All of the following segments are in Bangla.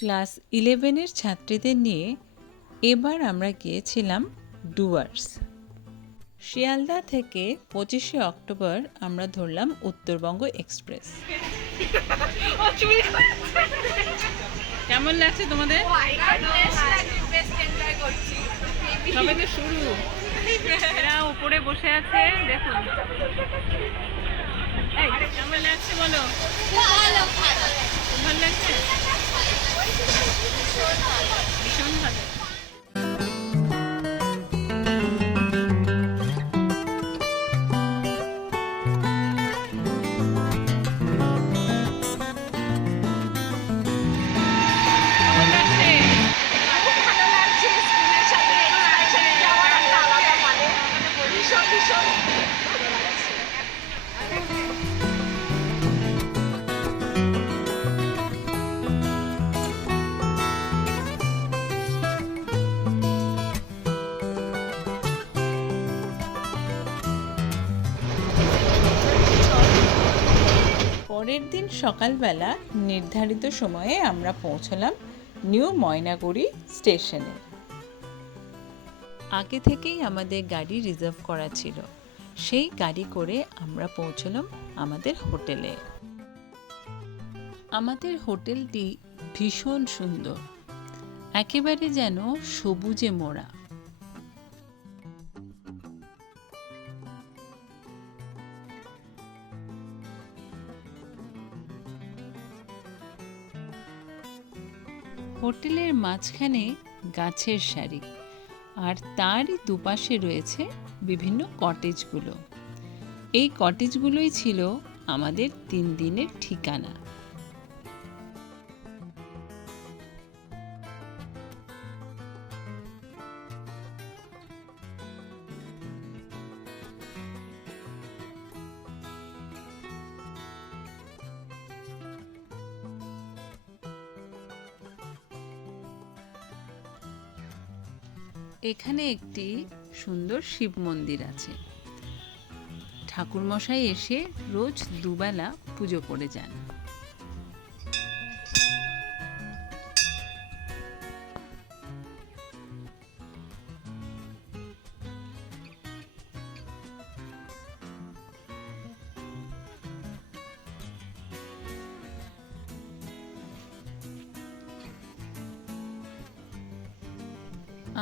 ক্লাস 11-এর ছাত্রীদের নিয়ে এবার আমরা গিয়েছিলাম ডুয়ার্স। শিয়ালদা থেকে 25শে অক্টোবর আমরা ধরলাম উত্তরবঙ্গ এক্সপ্রেস। কেমন লাগছে তোমাদের? সবে তো শুরু, এরা উপরে বসে আছে, দেখুন কেমন লাগছে বলো? ভালো লাগছে, ভীষণ ভালো। পরের দিন সকালবেলা নির্ধারিত সময়ে আমরা পৌঁছলাম নিউ ময়নাগুড়ি স্টেশনে। আগে থেকেই আমাদের গাড়ি রিজার্ভ করা ছিল, সেই গাড়ি করে আমরা পৌঁছলাম আমাদের হোটেলে। আমাদের হোটেলটি ভীষণ সুন্দর, একেবারে যেন সবুজে মোড়া। হোটেলের মাঝখানে গাছের সারি, আর তারই দুপাশে রয়েছে বিভিন্ন কটেজগুলো। এই কটেজগুলোই ছিল আমাদের 3 দিনের ঠিকানা। এখানে একটি সুন্দর শিব মন্দির আছে। ঠাকুরমশাই এসে রোজ দুবেলা পুজো করে যান।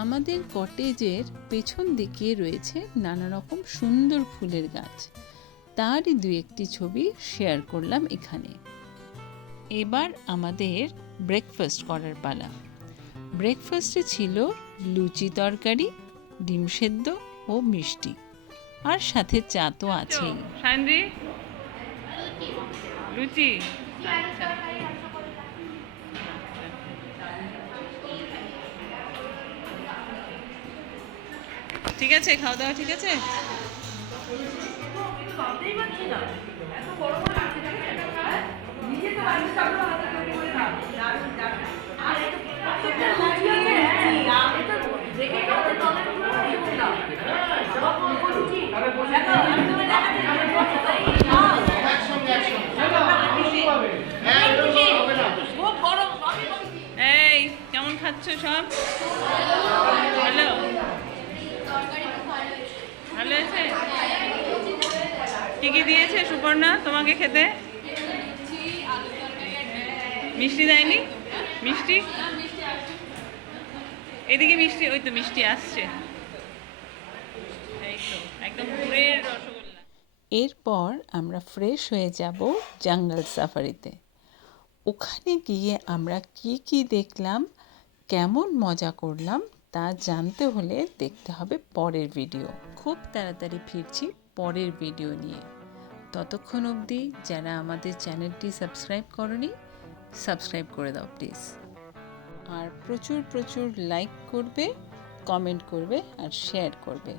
আমাদের কটেজের পেছন দিকে রয়েছে নানা রকম সুন্দর ফুলের গাছ, তারই 2-1টি ছবি শেয়ার করলাম এখানে। এবার আমাদের ব্রেকফাস্ট করার পালা। ব্রেকফাস্টে ছিল লুচি তরকারি, ডিম সেদ্ধ ও মিষ্টি, আর সাথে চা তো আছেই। লুচি, ঠিক আছে, খাওয়া দাওয়া ঠিক আছে। এই কেমন খাচ্ছ সব? ভালো, ভালো আছে। কি কি দিয়েছে সুপর্ণা তোমাকে খেতে? মিষ্টি দেয়নি? মিষ্টি এদিকে, মিষ্টি ওই তো মিষ্টি আসছে, এই তো একদম পুরের রসগোল্লা। এরপর আমরা ফ্রেশ হয়ে যাব জঙ্গল সাফারিতে। ওখানে গিয়ে আমরা কি কি দেখলাম, কেমন মজা করলাম, তা জানতে হলে দেখতে হবে পরের ভিডিও। খুব তাড়াতাড়ি ফিরছি পরের ভিডিও নিয়ে। ততক্ষণ অবধি যারা আমাদের চ্যানেলটি সাবস্ক্রাইব করনি, সাবস্ক্রাইব করে দাও প্লিজ। আর প্রচুর প্রচুর লাইক করবে, কমেন্ট করবে আর শেয়ার করবে।